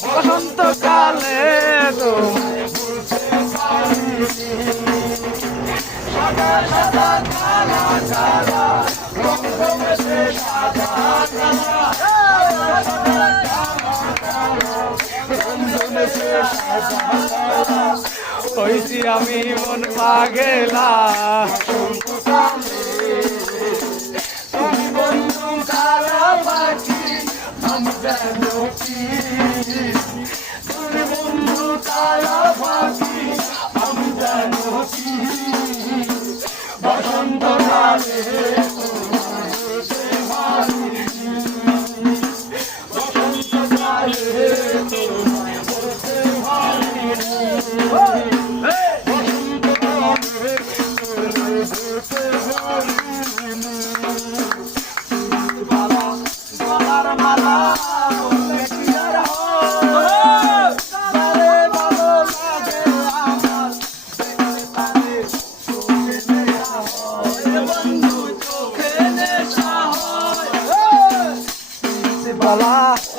বসন্তকালে তোমায় সাদা সাদা কালা কালা রং জমেছে সাদা কালা হইছি আমি মন পাগেলা তুমি বন্ধু কালা পাখি আমি জানো কি তুমি বন্ধু কালা পাখি আমি জানো কি বসন্তকালে Bala